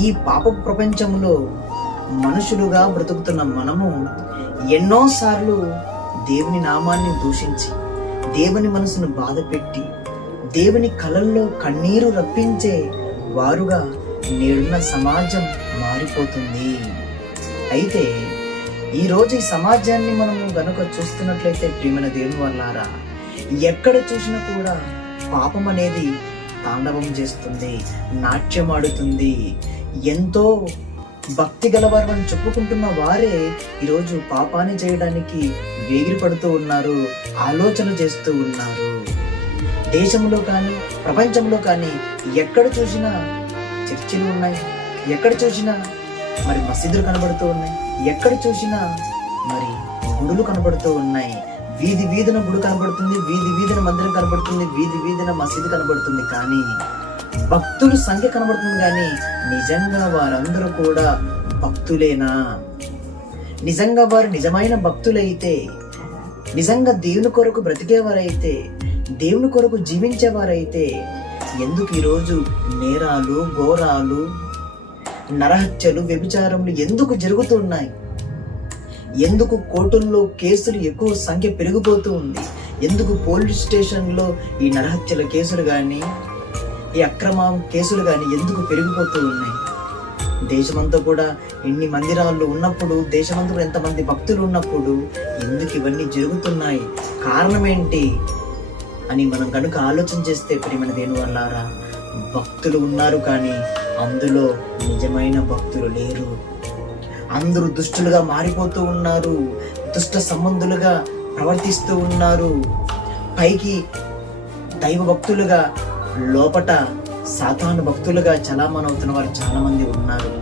ఈ పాప ప్రపంచంలో మనుషులుగా బ్రతుకుతున్న మనము ఎన్నోసార్లు దేవుని నామాన్ని దూషించి దేవుని మనసును బాధపెట్టి దేవుని కళల్లో కన్నీరు రప్పించే వారుగా నేడున్న సమాజం మారిపోతుంది. అయితే ఈరోజు ఈ సమాజాన్ని మనము గనుక చూస్తున్నట్లయితే ప్రియమైన దేవుని వల్లారా ఎక్కడ చూసినా కూడా పాపం అనేది తాండవం చేస్తుంది నాట్యం ఆడుతుంది ఎంతో భక్తి గలవారు అని చెప్పుకుంటున్న వారే ఈరోజు పాపాన్ని చేయడానికి వేగిరి పడుతూ ఉన్నారు ఆలోచన చేస్తూ ఉన్నారు. దేశంలో కానీ ప్రపంచంలో కానీ ఎక్కడ చూసినా చర్చిలు ఉన్నాయి ఎక్కడ చూసినా మరి మసీదులు కనబడుతూ ఉన్నాయి ఎక్కడ చూసినా మరి గుడులు కనబడుతూ ఉన్నాయి. వీధి వీధిన గుడి కనబడుతుంది వీధి వీధిన మందిరం కనబడుతుంది వీధి వీధిన మసీదు కనబడుతుంది. కానీ భక్తుల సంఖ్య కనబడుతుంది కానీ నిజంగా వారందరూ కూడా భక్తులేనా? నిజంగా వారు నిజమైన భక్తులైతే నిజంగా దేవుని కొరకు బ్రతికేవారైతే దేవుని కొరకు జీవించేవారైతే ఎందుకు ఈరోజు నేరాలు ఘోరాలు నరహత్యలు వ్యభిచారములు ఎందుకు జరుగుతున్నాయి ఎందుకు కోర్టుల్లో కేసులు ఎక్కువ సంఖ్య పెరిగిపోతూ ఉంది? ఎందుకు పోలీస్ స్టేషన్లో ఈ నరహత్యల కేసులు కానీ ఈ అక్రమం కేసులు కానీ ఎందుకు పెరిగిపోతూ ఉన్నాయి? దేశమంతా కూడా ఎన్ని మందిరాలు ఉన్నప్పుడు దేశమంతా కూడా ఎంతమంది భక్తులు ఉన్నప్పుడు ఎందుకు ఇవన్నీ జరుగుతున్నాయి? కారణం ఏంటి అని మనం కనుక ఆలోచన చేస్తే ప్రియమైన దేని వల్లారా భక్తులు ఉన్నారు కానీ అందులో నిజమైన భక్తులు లేరు. అందరూ దుష్టులుగా మారిపోతూ ఉన్నారు దుష్ట సంబంధులుగా ప్రవర్తిస్తూ ఉన్నారు. పైకి దైవ భక్తులుగా లోపట సాతాను భక్తులుగా చలామణి అవుతున్న వారు చాలా మంది ఉన్నారు.